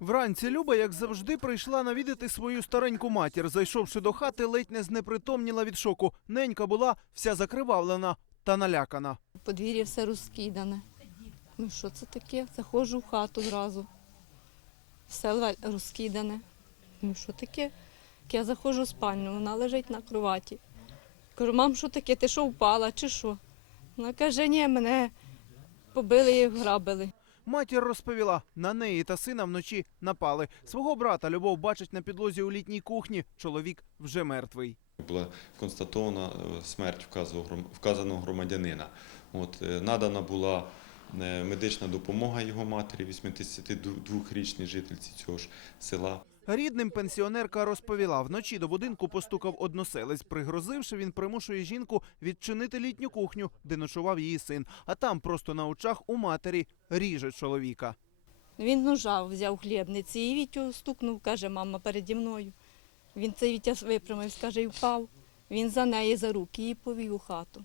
Вранці Люба, як завжди, прийшла навідати свою стареньку матір. Зайшовши до хати, ледь не знепритомніла від шоку. Ненька була вся закривавлена та налякана. Подвір'я все розкидане. Ну що це таке? Заходжу в хату зразу. Все розкидане. Ну що таке? Я заходжу в спальню, вона лежить на кроваті. Кажу, мам, що таке? Ти що впала чи що? Вона каже, ні, мене побили і грабили. Матір розповіла, на неї та сина вночі напали. Свого брата Любов бачить на підлозі у літній кухні. Чоловік вже мертвий. Була констатована е, смерть вказаного гром- громадянина. От, е, надана була е, медична допомога його матері, 82-річній жительці цього ж села. Рідним пенсіонерка розповіла, вночі до будинку постукав односелець. Пригрозивши, він примушує жінку відчинити літню кухню, де ночував її син. А там просто на очах у матері ріже чоловіка. Він ножа взяв хлібниці і Вітю стукнув, каже, мама переді мною. Він цей Вітя випрямився, каже, і впав. Він за неї за руки і повів у хату.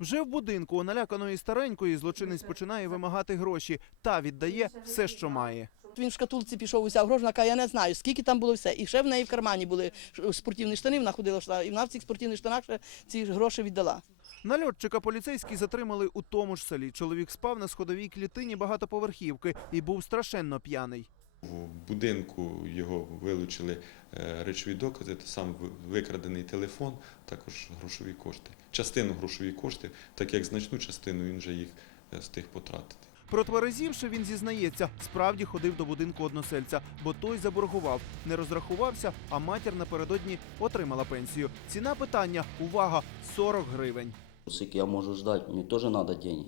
Вже в будинку у наляканої старенької злочинець починає вимагати гроші та віддає все, що має. Він в шкатулці пішов уся грошна, каже, я не знаю, скільки там було все. І ще в неї в кармані були ш- спортивні штани, вона ходила і вона в цих спортивних штанах ще ці гроші віддала. Нальотчика поліцейські затримали у тому ж селі. Чоловік спав на сходовій клітині багатоповерхівки і був страшенно п'яний. В будинку його вилучили е, речові докази, те сам викрадений телефон, також грошові кошти. Частину грошові кошти, так як значну частину він вже їх е, встиг потратити. Протверезівши, він зізнається, справді ходив до будинку односельця, бо той заборгував, не розрахувався, а матір напередодні отримала пенсію. Ціна питання увага 40 гривень. Скільки я можу ждати, мені теж треба деньги.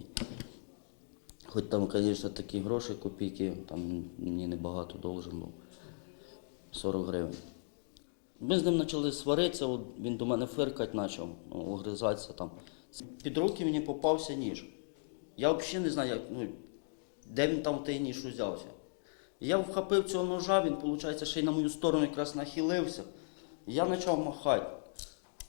Хоч там, звісно, такі гроші, копійки, там мені небагато должен був. 40 гривень. Ми з ним почали сваритися, от він до мене фиркати почав, ну, огризатися там. Під руки мені попався ніж. Я взагалі не знаю, як, ну, де він там той ніж узявся. Я вхопив цього ножа, він, виходить, ще й на мою сторону якраз нахилився. Я почав махати.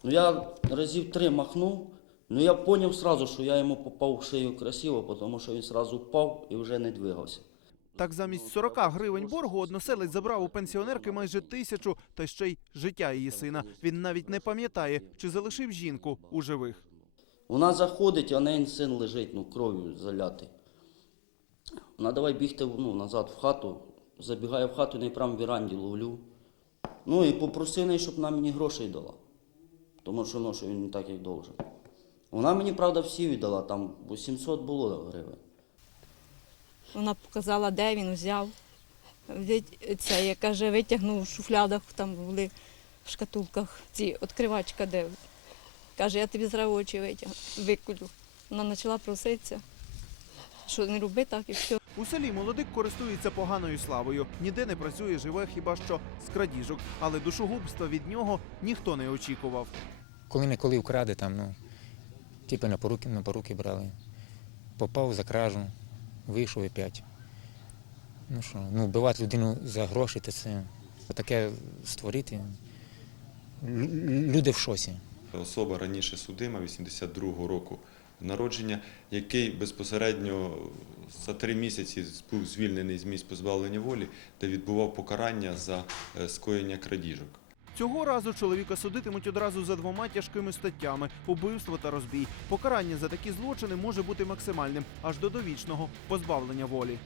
Ну я разів три махнув, ну я зрозумів сразу, що я йому попав в шию красиво, тому що він сразу впав і вже не двигався. Так замість 40 гривень боргу односелець забрав у пенсіонерки майже тисячу та ще й життя її сина. Він навіть не пам'ятає, чи залишив жінку у живих. Вона заходить, а в неї син лежить, ну, кров'ю залятий. Вона давай бігти ну, назад в хату, забігає в хату, не прямо в віранді ловлю. Ну і попросив неї, щоб вона мені грошей дала. Тому що, ну, що він не так, як должен. Вона мені, правда, всі віддала, там 800 було гривень. Вона показала, де він взяв. Це, я каже, витягнув в шуфлядах, там були в шкатулках ці відкривачка, де. Каже, я тобі зараз очі витягну, викулю. Вона почала проситися, що не роби так і все. У селі молодик користується поганою славою. Ніде не працює, живе хіба що з крадіжок, але душогубства від нього ніхто не очікував. коли не коли вкраде там, ну, типу на поруки, на поруки брали. Попав за кражу, вийшов і п'ять. Ну що, ну, вбивати людину за гроші, то це таке створити. Люди в шоці. Особа раніше судима 82-го року народження, який безпосередньо за три місяці був звільнений з місць позбавлення волі, де відбував покарання за е, скоєння крадіжок. Цього разу чоловіка судитимуть одразу за двома тяжкими статтями убивство та розбій. Покарання за такі злочини може бути максимальним аж до довічного позбавлення волі.